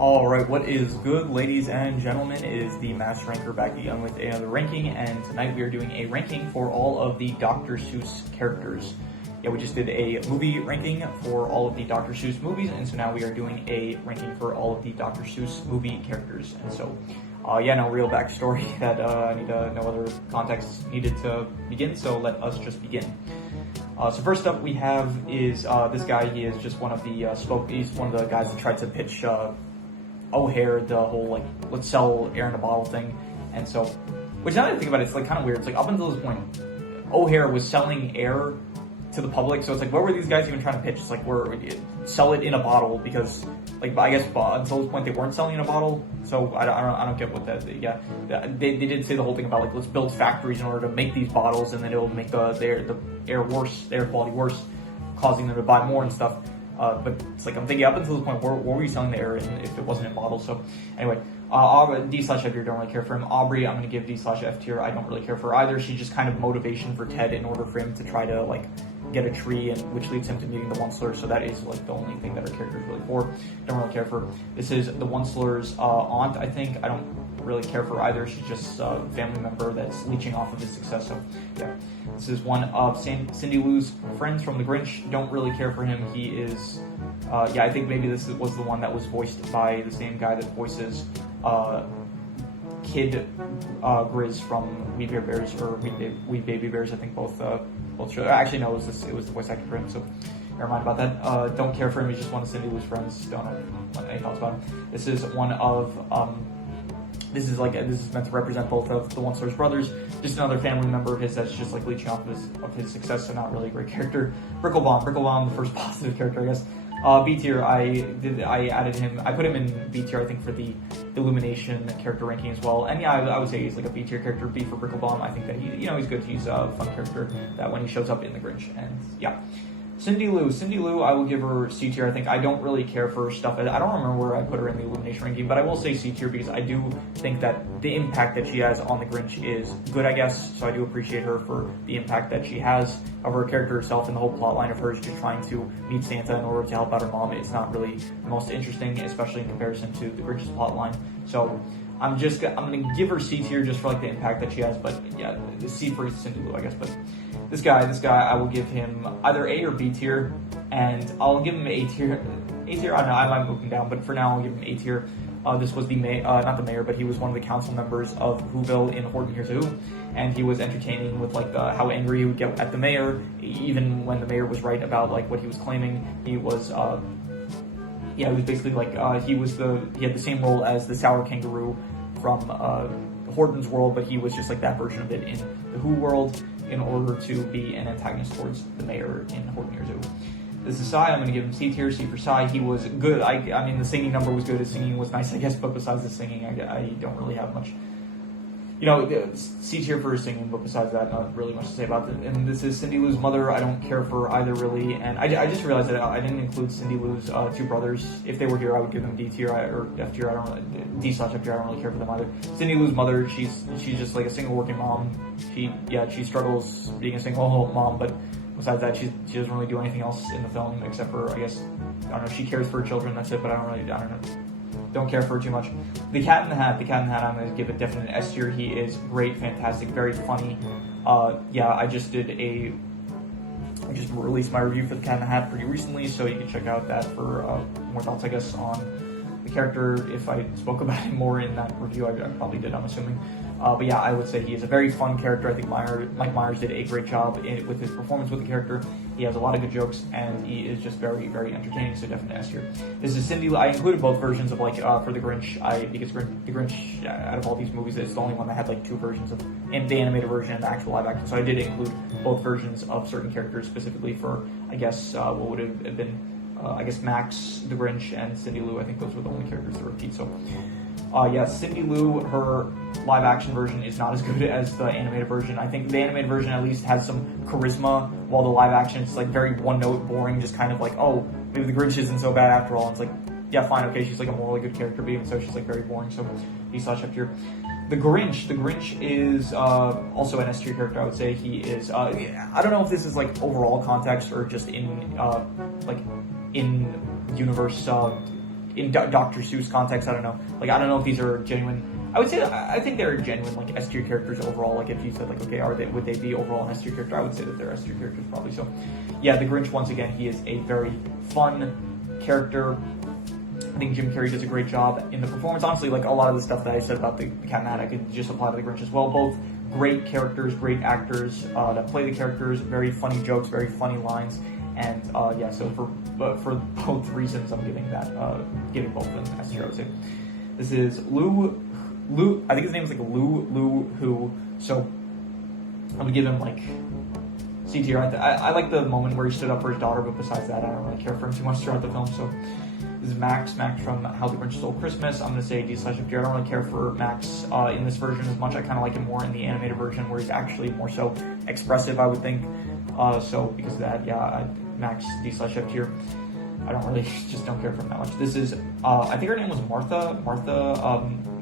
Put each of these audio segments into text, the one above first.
Alright, what is good, ladies and gentlemen? It is the Master Ranker back again with another ranking, and tonight we are doing a ranking for all of the Dr. Seuss characters. Yeah, we just did a movie ranking for all of the Dr. Seuss movies, and so now we are doing a ranking for all of the Dr. Seuss movie characters. And so, no real backstory that I need no other context needed to begin, so let us just begin. So first up we have is this guy. He is just one of the he's one of the guys that tried to pitch O'Hare the whole like let's sell air in a bottle thing. And so, which now that I think about it, it's like kind of weird. It's like up until this point, O'Hare was selling air to the public, so it's like what were these guys even trying to pitch? It's like sell it in a bottle, because like I guess until this point they weren't selling in a bottle. So I don't get what that. Yeah, they did say the whole thing about like let's build factories in order to make these bottles, and then it'll make the air worse, the air quality worse, causing them to buy more and stuff. But it's like I'm thinking up until this point, where were you selling the air if it wasn't in bottles? So anyway, D/F tier, don't really care for him. Aubrey, I'm gonna give D/F tier. I don't really care for her either. She's just kind of motivation for Ted in order for him to try to like get a tree, and which leads him to meeting the Onceler. So that is like the only thing that her character is really for. Don't really care for her. This is the Onceler's aunt, I think. I don't really care for her either. She's just a family member that's leeching off of his success. So yeah, this is one of Cindy Lou's friends from The Grinch. Don't really care for him. He is I think maybe this was the one that was voiced by the same guy that voices Kid Grizz from We Bare Bears, or We Baby Bears. I think both shows. Actually, no, it was the voice actor for him. So never mind about that. Don't care for him. He's just one of Cindy Lou's friends. Don't have any thoughts about him. This is one of this is meant to represent both of the Onceler's brothers. Just another family member of his that's just like leeching off of his success. So not really a great character. Bricklebomb, the first positive character, I guess. B tier, I added him. I put him in B tier, I think, for the Illumination character ranking as well. And yeah, I would say he's like a B tier character. B for Bricklebomb. I think that he's good. He's a fun character that when he shows up in The Grinch. And yeah. Cindy Lou, I will give her C tier. I think I don't really care for her stuff. I don't remember where I put her in the Illumination ranking, but I will say C tier because I do think that the impact that she has on The Grinch is good, I guess. So I do appreciate her for the impact that she has of her character herself, and the whole plot line of her just trying to meet Santa in order to help out her mom. It's not really the most interesting, especially in comparison to The Grinch's plot line. So I'm gonna give her C tier just for like the impact that she has. But yeah, the C for Cindy Lou, I guess. But this guy, I will give him either A or B tier, and I'll give him A tier. I don't know, I might move him down, but for now I'll give him A tier. This was the not the mayor, but he was one of the council members of Whoville in Horton Hears a Who, and he was entertaining with like how angry he would get at the mayor, even when the mayor was right about like what he was claiming. He was it was basically like he had the same role as the sour kangaroo from Horton's world, but he was just like that version of it in the Who world, in order to be an antagonist towards the mayor in Horton Hears a Who. This is Psy. I'm going to give him C tier. C for Psy. He was good. I mean, the singing number was good. His singing was nice, I guess, but besides the singing, I don't really have much. C tier for his singing, but besides that, not really much to say about it. And this is Cindy Lou's mother. I don't care for either really, and I just realized that I didn't include Cindy Lou's two brothers. If they were here, I would give them D tier or F tier. I don't really D/F tier. I don't really care for them either. Cindy Lou's mother, she's just like a single working mom. She struggles being a single mom, but besides that, she doesn't really do anything else in the film except for, I guess, I don't know, she cares for her children. That's it, but I don't know. Don't care for her too much. The Cat in the Hat, I'm going to give a definite S tier. He is great, fantastic, very funny. I just released my review for The Cat in the Hat pretty recently, so you can check out that for more thoughts, I guess, on the character. If I spoke about him more in that review, I probably did, I'm assuming. But yeah, I would say he is a very fun character. I think Mike Myers did a great job with his performance with the character. He has a lot of good jokes, and he is just very, very entertaining, so definitely S tier. This is Cindy. I included both versions of for The Grinch, because The Grinch, out of all these movies, is the only one that had like two versions of the animated version and the actual live action. So I did include both versions of certain characters specifically for, I guess, what would have been, Max, The Grinch, and Cindy Lou. I think those were the only characters to repeat. So Cindy Lou, her live action version is not as good as the animated version. I think the animated version at least has some charisma, while the live action is like very one note, boring, just kind of like, oh, maybe the Grinch isn't so bad after all. And it's like, yeah, fine, okay, she's like a morally good character, but even so, she's like very boring. So D/F tier. The Grinch is also an S tier character. I would say he is. I don't know if this is like overall context or just in in universe in Dr. Seuss context, I don't know. Like, I don't know if these are genuine. I would say I think they're genuine, like, S tier characters overall. Like, if you said, like, okay, would they be overall an S tier character? I would say that they're S tier characters probably. So, yeah, the Grinch, once again, he is a very fun character. I think Jim Carrey does a great job in the performance. Honestly, like, a lot of the stuff that I said about the Cat in the Hat, I could just apply to the Grinch as well. Both great characters, great actors that play the characters, very funny jokes, very funny lines. And yeah, so for both reasons, I'm giving both an S tier, I would say. This is Lou, I think his name is like Lou Who. So I'm gonna give him like C tier. I like the moment where he stood up for his daughter, but besides that, I don't really care for him too much throughout the film. So this is Max from How the Grinch Stole Christmas. I'm gonna say D/F tier. I don't really care for Max in this version as much. I kind of like him more in the animated version, where he's actually more so expressive, I would think. So because of that, yeah, Max D/F tier. I don't really, just don't care for him that much. This is, I think her name was Martha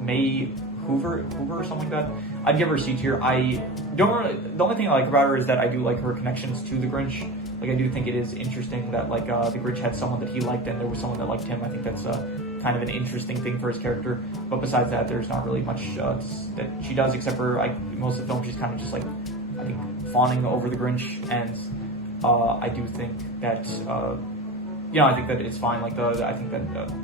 May Hoover or something like that. I'd give her C tier. I don't really, the only thing I like about her is that I do like her connections to the Grinch. Like, I do think it is interesting that, like, the Grinch had someone that he liked and there was someone that liked him. I think that's kind of an interesting thing for his character. But besides that, there's not really much that she does, except for, like, most of the film, she's kind of just, like, I think, fawning over the Grinch. And I do think that, I think that it's fine. Like, I think that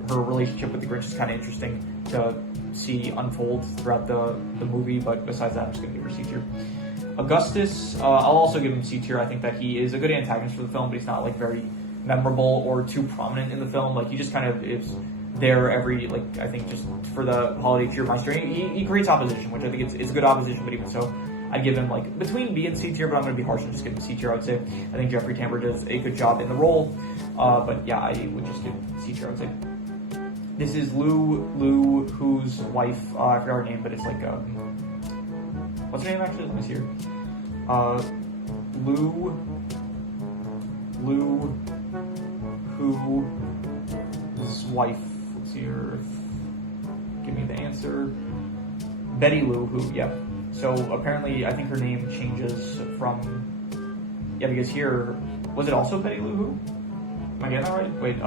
her relationship with the Grinch is kind of interesting to see unfold throughout the movie. But besides that, I'm just going to give her C tier. Augustus, I'll also give him C tier. I think that he is a good antagonist for the film, but he's not, like, very memorable or too prominent in the film. Like, he just kind of is there every, like, I think just for the holiday cheermeister. He creates opposition, which I think it's good opposition, but even so, I'd give him, like, between B and C tier, but I'm going to be harsh and just give him C tier, I would say. I think Jeffrey Tambor does a good job in the role, but yeah, I would just give C tier, I would say. This is Lou Who's wife, I forgot her name, but it's like, what's her name actually? Let me see here. Lou Who's wife. Let's see here. Give me the answer. Betty Lou Who, yep. So apparently, I think her name changes from, yeah, because here, was it also Betty Lou Who? Am I getting that right? Wait,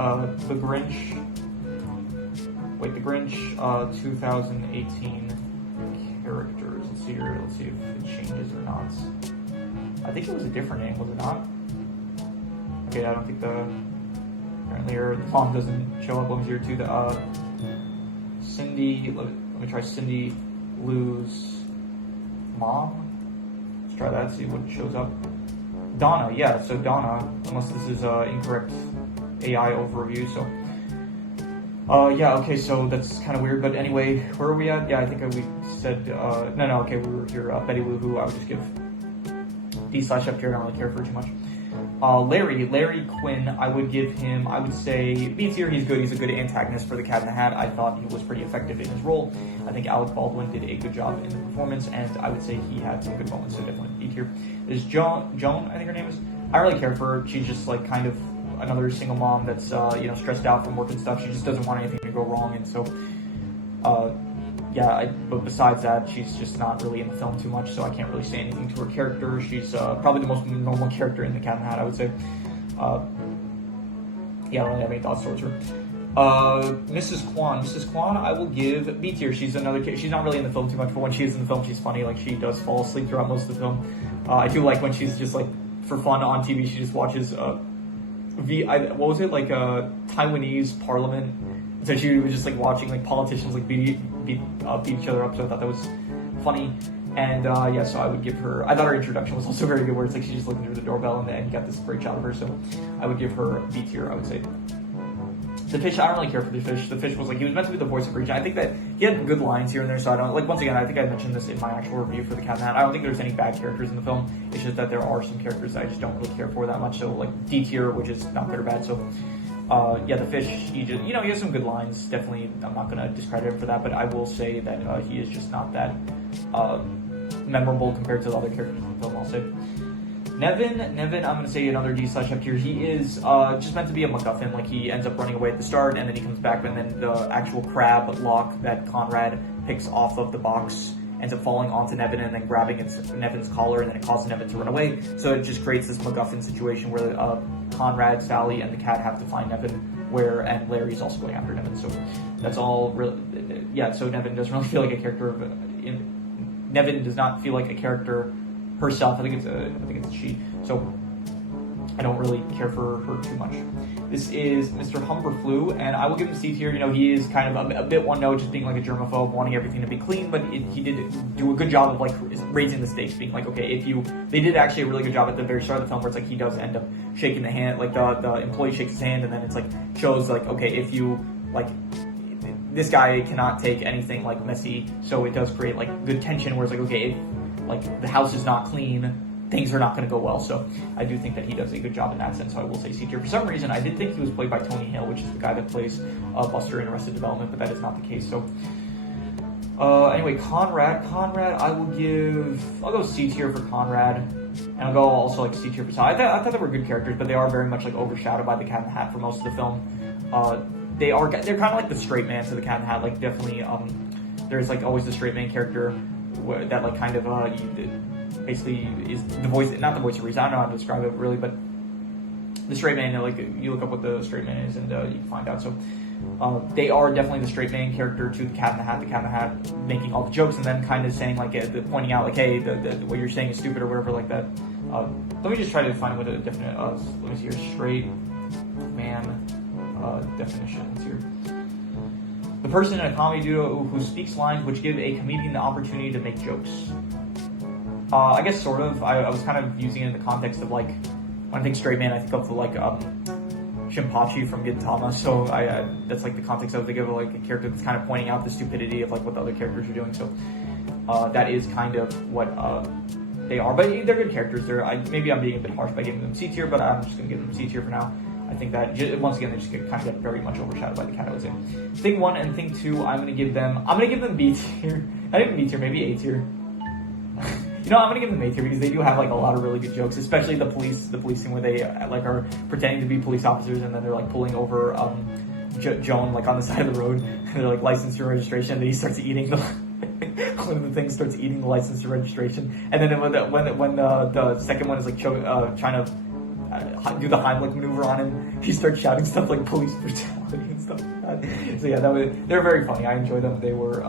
The Grinch 2018 characters. Let's see here, let's see if it changes or not. I think it was a different name, was it not? Okay, I don't think apparently her mom doesn't show up. Let me see here too. Cindy, let me try Cindy Lou's mom. Let's try that, see what shows up. Donna, yeah, so Donna, unless this is incorrect AI overview, so yeah, okay, so that's kind of weird, but anyway, where are we at? Yeah, I think we said, okay, we were here, Betty Lou Who, I would just give D/F tier, I don't really care for too much. Larry Quinn, I would give him, I would say, B tier, he's good, he's a good antagonist for the Cat in the Hat. I thought he was pretty effective in his role. I think Alec Baldwin did a good job in the performance, and I would say he had some good moments, so definitely B tier. There's Joan, I think her name is, I don't really care for her. She's just, like, kind of another single mom that's, stressed out from work and stuff. She just doesn't want anything to go wrong, and so, yeah, but besides that, she's just not really in the film too much, so I can't really say anything to her character. She's probably the most normal character in the Cat in the Hat, I would say. Yeah, I don't really have any thoughts towards her. Mrs. Kwan, I will give B tier. She's another kid. She's not really in the film too much, but when she is in the film, she's funny. Like, she does fall asleep throughout most of the film. I do like when she's just, like, for fun on TV, she just watches, Taiwanese parliament. So she was just, like, watching, like, politicians, like, beat each other up, so I thought that was funny. And, yeah, so I would give her, I thought her introduction was also very good, where it's like she's just looking through the doorbell and you got this great shot of her, so I would give her B tier, I would say. The Fish, I don't really care for the Fish. The Fish was, like, he was meant to be the voice of reason. I think that he had good lines here and there, so I don't, like, once again, I think I mentioned this in my actual review for the Cat in the Hat. I don't think there's any bad characters in the film. It's just that there are some characters that I just don't really care for that much, so, like, D tier, which is not good or bad, so, yeah, the Fish, he just, he has some good lines, definitely. I'm not gonna discredit him for that, but I will say that, he is just not that, memorable compared to the other characters in the film, I'll say. Nevin, I'm going to say another D/F tier. He is just meant to be a MacGuffin. Like, he ends up running away at the start, and then he comes back, and then the actual crab lock that Conrad picks off of the box ends up falling onto Nevin and then grabbing Nevin's collar, and then it causes Nevin to run away. So it just creates this MacGuffin situation where Conrad, Sally, and the cat have to find Nevin and Larry's also going after Nevin. So that's all really, yeah. So Nevin doesn't really feel like a character. Nevin does not feel like a character herself. I think it's a she. So I don't really care for her too much. This is Mr. Humberflu, and I will give him C tier. You know, he is kind of a bit one note, just being like a germaphobe, wanting everything to be clean, but he did do a good job of like raising the stakes, being like, okay, they did actually a really good job at the very start of the film, where it's like he does end up shaking the hand, like the employee shakes his hand, and then it's like shows like, okay, if you like, this guy cannot take anything like messy, so it does create like good tension, where it's like, okay, if like the house is not clean, things are not going to go well. So I do think that he does a good job in that sense, so I will say C tier. For some reason, I did think he was played by Tony Hale, which is the guy that plays Buster in Arrested Development, but that is not the case. So anyway, Conrad, I'll go C tier for Conrad, and I'll go also like C tier for Sal. I thought they were good characters, but they are very much like overshadowed by the Cat in the Hat for most of the film. They're kind of like the straight man to the Cat in the Hat. Like definitely, there's like always the straight man character that like kind of basically is the voice, not the voice of reason. I don't know how to describe it really, but the straight man, like you look up what the straight man is and you can find out. So they are definitely the straight man character to the Cat in the Hat. The Cat in the Hat making all the jokes and then kind of saying like pointing out like, hey, what you're saying is stupid or whatever like that. Let me just try to find what a definite. Let me see here. Straight man definitions here. The person in a comedy duo who speaks lines which give a comedian the opportunity to make jokes. I guess sort of. I was kind of using it in the context of like, when I think straight man, I think of the like Shinpachi from Gintama. So that's like the context I would think of like a character that's kind of pointing out the stupidity of like what the other characters are doing. So that is kind of what they are. But they're good characters. Maybe I'm being a bit harsh by giving them C tier, but I'm just gonna give them C tier for now. I think that once again they just kind of get very much overshadowed by the Cat, I would say. Thing 1 and Thing 2, I'm gonna give them B tier. Not even B tier, maybe A tier. You know, I'm gonna give them A tier because they do have like a lot of really good jokes, especially the police scene where they like are pretending to be police officers and then they're like pulling over Joan like on the side of the road and they're like license to registration, and then he starts eating the one of the things starts eating the license to registration, and then when the second one is like trying to do the Heimlich maneuver on him, he starts shouting stuff like police brutality and stuff like that. So yeah, they're very funny. I enjoyed them. They were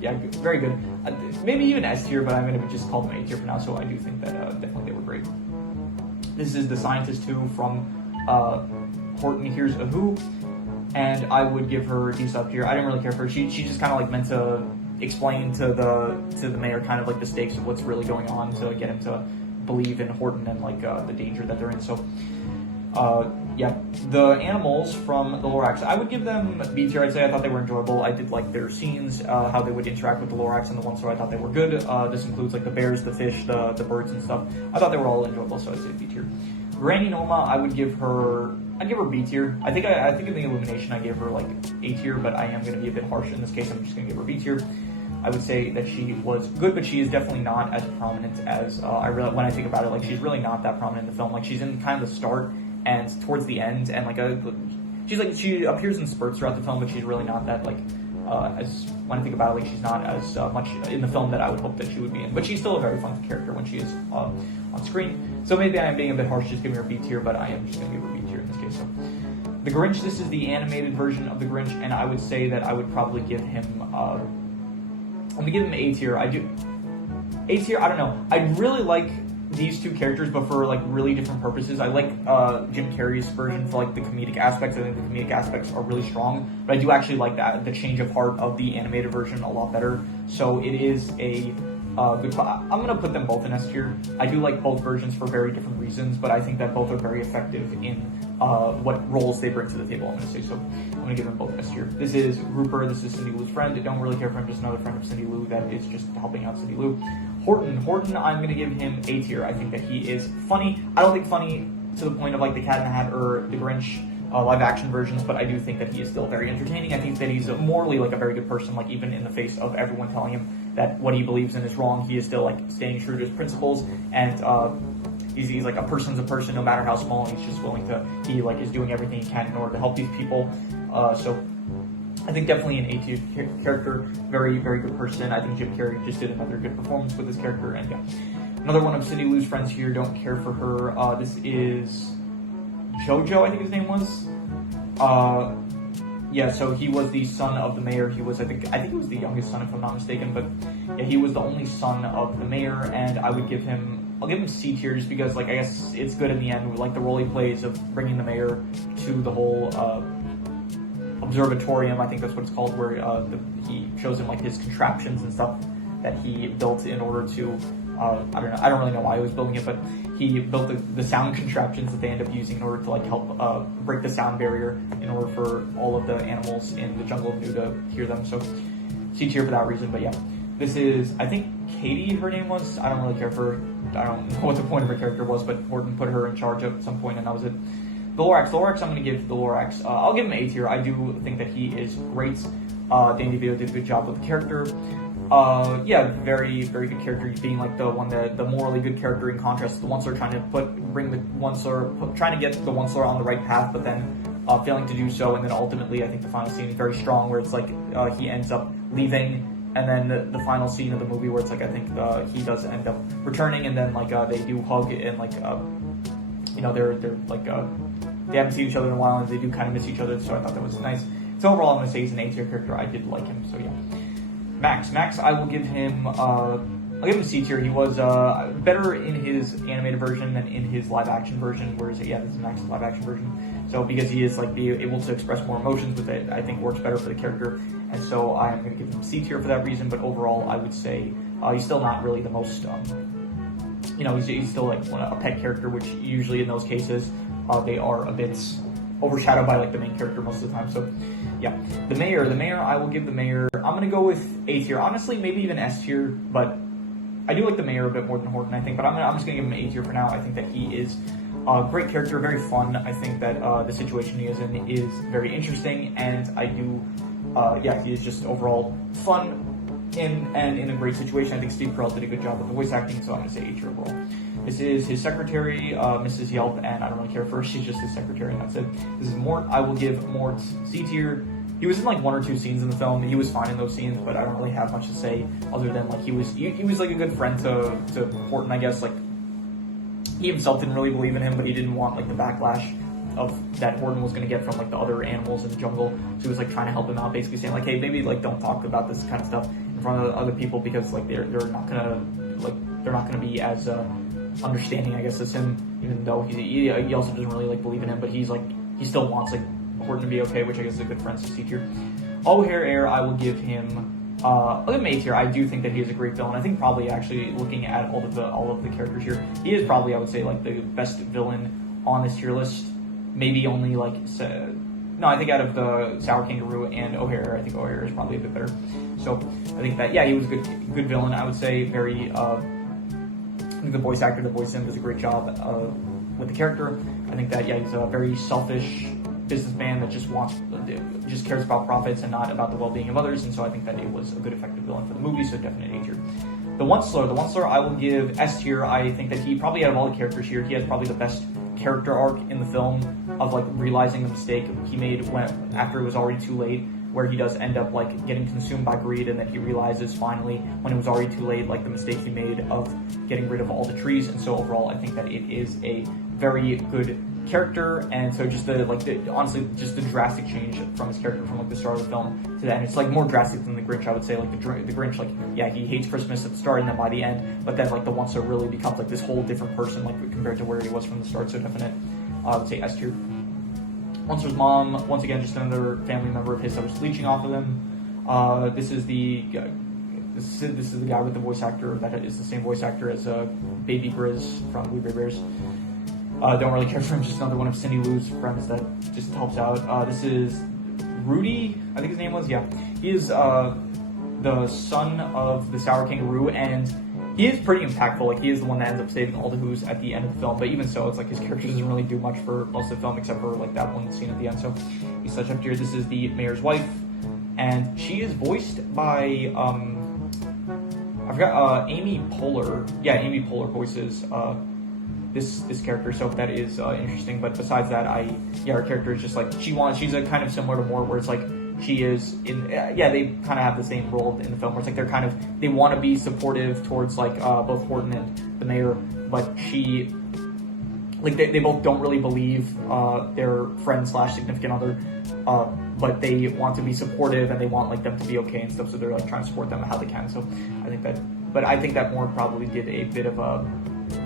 very good. Maybe even S tier, but I'm going to just call them A tier for now. So I do think that definitely they were great. This is the Scientist Who from Horton Hears a Who, and I would give her D sub tier. I didn't really care for her. She just kind of like meant to explain to the mayor kind of like the stakes of what's really going on to get him to believe in Horton and like the danger that they're in. So yeah, the animals from the Lorax, I would give them B tier. I'd say I thought they were enjoyable. I did like their scenes, how they would interact with the Lorax and the ones where I thought they were good. This includes like the bears, the fish, the birds and stuff. I thought they were all enjoyable, so I'd say B tier. Granny Noma, I'd give her B tier. I think in the Illumination I gave her like A tier, but I am going to be a bit harsh in this case. I'm just going to give her B tier. I would say that she was good, but she is definitely not as prominent as when I think about it. Like she's really not that prominent in the film. Like she's in kind of the start and towards the end, and like she appears in spurts throughout the film, but she's really not that like as when I think about it, like she's not as much in the film that I would hope that she would be in. But she's still a very fun character when she is on screen. So maybe I am being a bit harsh, just giving her B tier, but I am just going to give her B tier in this case. So the Grinch, this is the animated version of the Grinch, and I would say that I would probably give him. I'm gonna give him A tier. A tier. I don't know. I really like these two characters, but for like really different purposes. I like Jim Carrey's version for like the comedic aspects. I think the comedic aspects are really strong, but I do actually like the change of heart of the animated version a lot better. So it is a good. I'm gonna put them both in S tier. I do like both versions for very different reasons, but I think that both are very effective in what roles they bring to the table. I'm gonna say so. I'm gonna give them both S tier. This is Grouper. This is Cindy Lou's friend. I don't really care for him. Just another friend of Cindy Lou that is just helping out Cindy Lou. Horton, I'm gonna give him A tier. I think that he is funny. I don't think funny to the point of like the Cat in the Hat or the Grinch live action versions, but I do think that he is still very entertaining. I think that he's morally like a very good person. Like even in the face of everyone telling him that what he believes in is wrong, he is still like staying true to his principles, and he's like a person's a person no matter how small, and he's just willing to, he like is doing everything he can in order to help these people. So I think definitely an A tier character, very, very good person. I think Jim Carrey just did another good performance with this character, and yeah. Another one of Cindy Lou's friends here, don't care for her. This is Jojo, I think his name was. Yeah, so he was the son of the mayor. He was, I think he was the youngest son, if I'm not mistaken. But yeah, he was the only son of the mayor, and I'll give him C tier just because, like, I guess it's good in the end, like the role he plays of bringing the mayor to the whole observatorium. I think that's what it's called, where he shows him like his contraptions and stuff that he built in order to. I don't really know why he was building it, but he built the sound contraptions that they end up using in order to like help break the sound barrier in order for all of the animals in the jungle of Nu to hear them. So C tier for that reason. But yeah, this is, I think Katie, her name was. I don't really care for her. I don't know what the point of her character was, but Horton put her in charge at some point, and that was it. The Lorax, I'm going to give the Lorax. I'll give him A tier. I do think that he is great. Danny DeVito did a good job with the character. Yeah, very, very good character, being like the morally good character in contrast to the Once trying to get the Once on the right path, but then failing to do so, and then ultimately I think the final scene is very strong, where it's like he ends up leaving, and then the final scene of the movie where it's like I think he does end up returning, and then like they do hug, and like they're like they haven't seen each other in a while, and they do kind of miss each other, so I thought that was nice. So overall, I'm gonna say he's an A tier character. I did like him, so yeah. Max, I will give him. I'll give him C tier. He was better in his animated version than in his live action version. Whereas this is Max's live action version. So because he is like able to express more emotions with it, I think works better for the character. And so I am going to give him C tier for that reason. But overall, I would say he's still not really the most. He's still like a pet character, which usually in those cases they are a bit overshadowed by like the main character most of the time. So yeah, the mayor, I will give the mayor, I'm gonna go with A tier, honestly maybe even S tier, but I do like the mayor a bit more than Horton, I think, but I'm just gonna give him A tier for now. I think that he is a great character, very fun. I think that the situation he is in is very interesting, and I do he is just overall fun and in a great situation. I think Steve Carell did a good job with the voice acting, so I'm gonna say A tier overall. This is his secretary, Mrs. Yelp, and I don't really care for her. She's just his secretary, and that's it. This is Mort. I will give Mort C tier. He was in like 1 or 2 scenes in the film. He was fine in those scenes, but I don't really have much to say other than like he was like a good friend to Horton, I guess. Like he himself didn't really believe in him, but he didn't want like the backlash of that Horton was going to get from like the other animals in the jungle. So he was like trying to help him out, basically saying like, hey, maybe like don't talk about this kind of stuff in front of other people, because like they're not gonna be as understanding, I guess, as him, even though he also doesn't really like believe in him, but he still wants like Horton to be okay, which I guess is a good friend, so C tier. O'Hare, I will give him I'll give him A tier. I do think that he is a great villain. I think probably actually looking at all of the characters here, he is probably, I would say, like the best villain on this tier list. Maybe only like I think out of the Sour Kangaroo and O'Hare, I think O'Hare is probably a bit better. So I think that he was a good villain. I would say very. I think the voice actor that voiced him does a great job with the character. I think that he's a very selfish businessman that just cares about profits and not about the well-being of others. And so I think that it was a good, effective villain for the movie. So definitely A tier. The Once I will give S tier. I think that he probably, out of all the characters here, he has probably the best character arc in the film of like realizing the mistake he made after it was already too late, where he does end up like getting consumed by greed, and then he realizes finally when it was already too late, like the mistake he made of getting rid of all the trees. And so overall, I think that it is a very good character. And so just honestly, just the drastic change from his character from like the start of the film to the end, it's like more drastic than the Grinch. I would say like the Grinch, like he hates Christmas at the start and then by the end, but then like the Once really becomes like this whole different person, like compared to where he was from the start. So definite, I would say S tier. Once's mom, once again, just another family member of his that was leeching off of him. This is the guy with the voice actor that is the same voice actor as Baby Grizz from We Bare Bears. Don't really care for him, just another one of Cindy Lou's friends that just helps out. This is Rudy, I think his name was. Yeah, he is the son of the Sour Kangaroo, and he is pretty impactful. Like, he is the one that ends up saving all the Who's at the end of the film, but even so, it's like his character doesn't really do much for most of the film except for like that one scene at the end. So he's such up tier. This is the mayor's wife, and she is voiced by I forgot Amy Poehler. Yeah, Amy Poehler voices this character, so that is interesting. But besides that, her character is just like she's a kind of similar to Mort, where it's like she is in they kind of have the same role in the film, where it's like they want to be supportive towards like both Horton and the mayor, but she like they both don't really believe their friend slash significant other, but they want to be supportive and they want like them to be okay and stuff. So they're like trying to support them how they can. So I think that Mort probably did a bit of a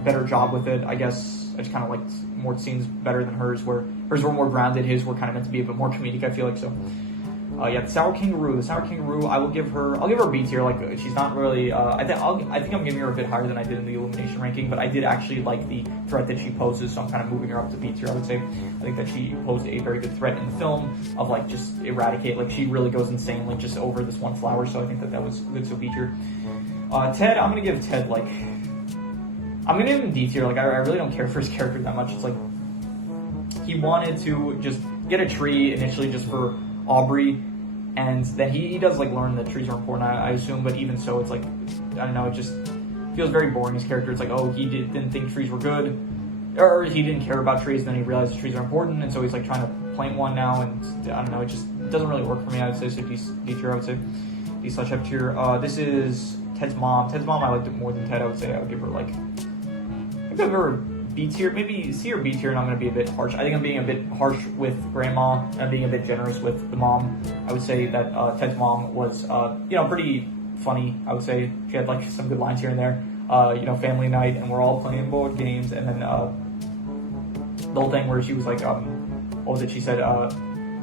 better job with it. I guess I just kind of liked Mort's scenes better than hers, where hers were more grounded, his were kind of meant to be a bit more comedic, I feel like. So yeah, the Sour Kangaroo, I'll give her a B tier. Like, she's not really, I think I'm giving her a bit higher than I did in the Illumination ranking, but I did actually like the threat that she poses, so I'm kind of moving her up to B tier, I would say. I think that she posed a very good threat in the film of, like, just eradicate, like, she really goes insane, like, just over this one flower, so I think that was good, so B tier. Ted, I'm gonna give Ted, like, I'm gonna give him D tier. Like, I really don't care for his character that much. It's like, he wanted to just get a tree initially just for Aubrey, and then he does like learn that trees are important, I assume, but even so, it's like, I don't know, it just feels very boring, his character. It's like, oh, he didn't think trees were good, or he didn't care about trees, and then he realized the trees are important, and so he's like trying to plant one now, and I don't know, it just doesn't really work for me, I would say. So D tier, I would say. D/F tier. This is Ted's mom. Ted's mom, I liked it more than Ted, I would say. I would give her like, I'd give her B tier, maybe C or B tier, and I'm going to be a bit harsh. I think I'm being a bit harsh with Grandma, and I'm being a bit generous with the mom. I would say that Ted's mom was, pretty funny, I would say. She had like some good lines here and there. Family night, and we're all playing board games, and then the whole thing where she was like, what was it? She said,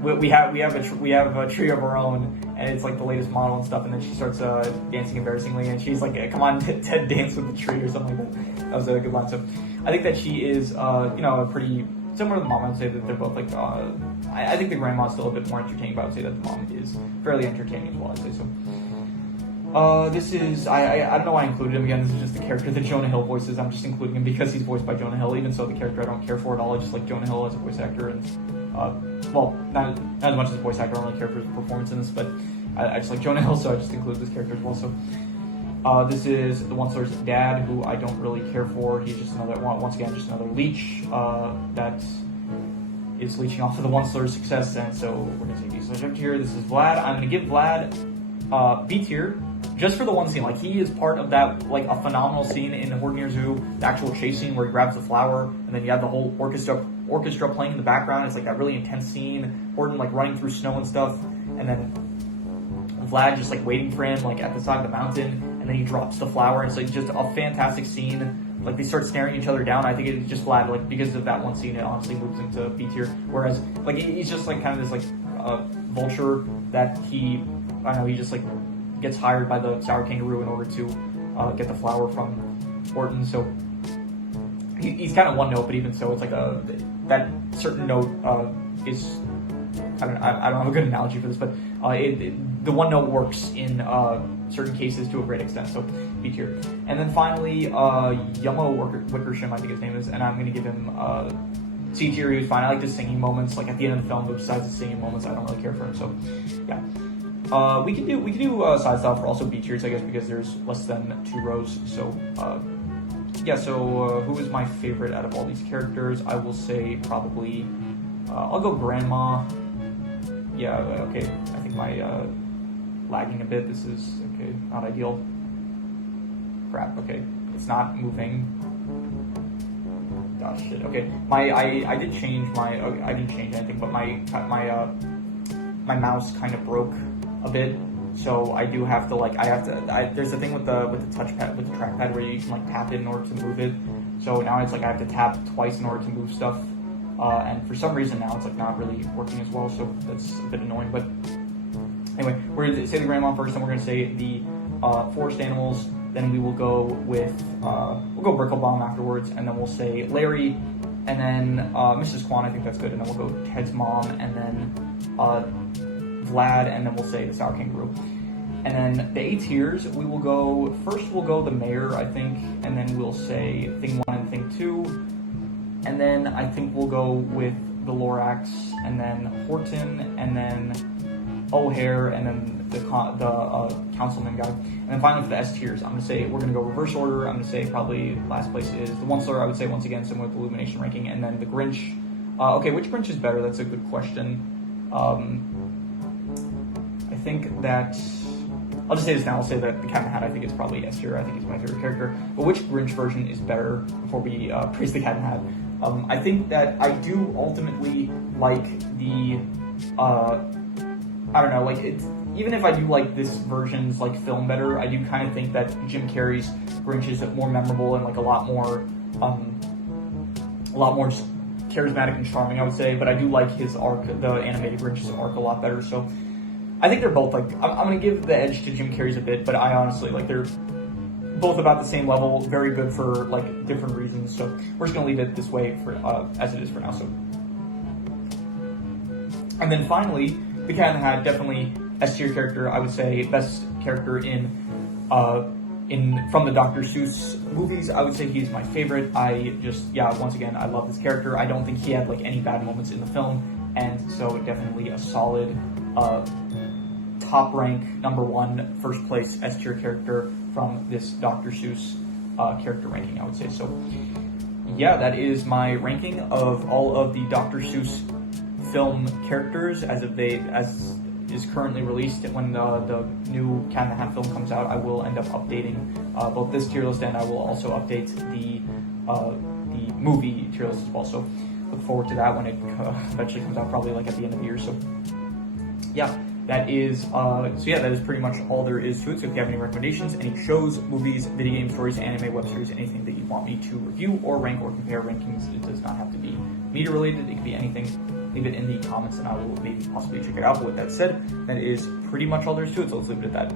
we have a tree of our own, and it's like the latest model and stuff. And then she starts dancing embarrassingly, and she's like, "Come on, Ted, dance with the tree" or something like that. That was a good line. So I think that she is, a pretty similar to the mom. I would say that they're both like. I think the grandma is still a bit more entertaining, but I would say that the mom is fairly entertaining as well. I'd say so. This is I don't know why I included him again. This is just the character that Jonah Hill voices. I'm just including him because he's voiced by Jonah Hill. Even so, the character I don't care for at all. I just like Jonah Hill as a voice actor, and not as much as a voice actor. I don't really care for his performance in this, but I just like Jonah Hill, so I just include this character as well. So this is the Onceler's dad, who I don't really care for. He's just once again another leech that is leeching off of the Onceler's success, and so we're gonna take D/F tier. This is Vlad. I'm gonna give Vlad B tier. Just for the one scene, like, he is part of that, like, a phenomenal scene in Horton Near Zoo, the actual chase scene where he grabs the flower, and then you have the whole orchestra playing in the background. It's like that really intense scene, Horton like running through snow and stuff, and then Vlad just like waiting for him, like at the side of the mountain, and then he drops the flower. It's like just a fantastic scene. Like, they start staring each other down. I think it's just Vlad, like, because of that one scene, it honestly moves into B tier. Whereas, like, he's just like kind of this like vulture that he just like gets hired by the Sour Kangaroo in order to get the flower from Horton. So he's kind of one note, but even so, it's like that certain note is, I don't have a good analogy for this, but the one note works in certain cases to a great extent. So B tier. And then finally, Yummo Wickersham, I think his name is, and I'm going to give him C tier. He was fine. I like the singing moments, like at the end of the film, but besides the singing moments, I don't really care for him. So yeah. We can do side style for also B tiers, I guess, because there's less than 2 rows. So who is my favorite out of all these characters? I will say probably I'll go Grandma. Yeah, okay. I think my lagging a bit. This is okay, not ideal. Crap. Okay, it's not moving. Gosh, shit. Okay, I did change my. I didn't change anything, but my mouse kind of broke a bit, so I do have to there's a thing with the touchpad, with the trackpad, where you can like tap it in order to move it. So now it's like I have to tap twice in order to move stuff, and for some reason now it's like not really working as well. So that's a bit annoying. But anyway, we're gonna say the grandma first, then we're gonna say the forest animals. Then we will go with we'll go Bricklebaum afterwards, and then we'll say Larry, and then Mrs. Kwan. I think that's good, and then we'll go Ted's mom, and then Vlad, and then we'll say the Sour Kangaroo. And then the A tiers, we'll go the mayor, I think, and then we'll say Thing 1 and Thing 2, and then I think we'll go with the Lorax, and then Horton, and then O'Hare, and then the councilman guy. And then finally for the S tiers, I'm going to say we're going to go reverse order. I'm going to say probably last place is the Onceler, I would say, once again, similar to the Illumination ranking, and then the Grinch. Okay, which Grinch is better? That's a good question. I think that I'll just say this now. I'll say that the Cat in the Hat, I think, is probably S tier. I think he's my favorite character. But which Grinch version is better before we praise the Cat in the Hat? I think that I do ultimately like the, I don't know, like it's, even if I do like this version's like film better, I do kind of think that Jim Carrey's Grinch is more memorable and like a lot more just charismatic and charming, I would say. But I do like his arc, the animated Grinch's arc, a lot better. So I think they're both like, I'm gonna give the edge to Jim Carrey's a bit, but I honestly like they're both about the same level, very good for like different reasons. So we're just gonna leave it this way for as it is for now. So, and then finally, the Cat in the Hat, definitely S tier character. I would say best character in from the Dr. Seuss movies. I would say he's my favorite. I just, yeah, once again, I love this character. I don't think he had like any bad moments in the film, and so definitely a solid top rank, number one, first place S tier character from this Dr. Seuss character ranking, I would say. So yeah, that is my ranking of all of the Dr. Seuss film characters as is currently released. When the new Cat in the Hat film comes out, I will end up updating both this tier list, and I will also update the movie tier list as well. So look forward to that when it eventually comes out, probably like at the end of the year. So yeah, that is that is pretty much all there is to it. So if you have any recommendations, any shows, movies, video game stories, anime, web series, anything that you want me to review or rank or compare rankings, it does not have to be media related. It could be anything. Leave it in the comments and I will maybe possibly check it out. But with that said, that is pretty much all there is to it. So let's leave it at that.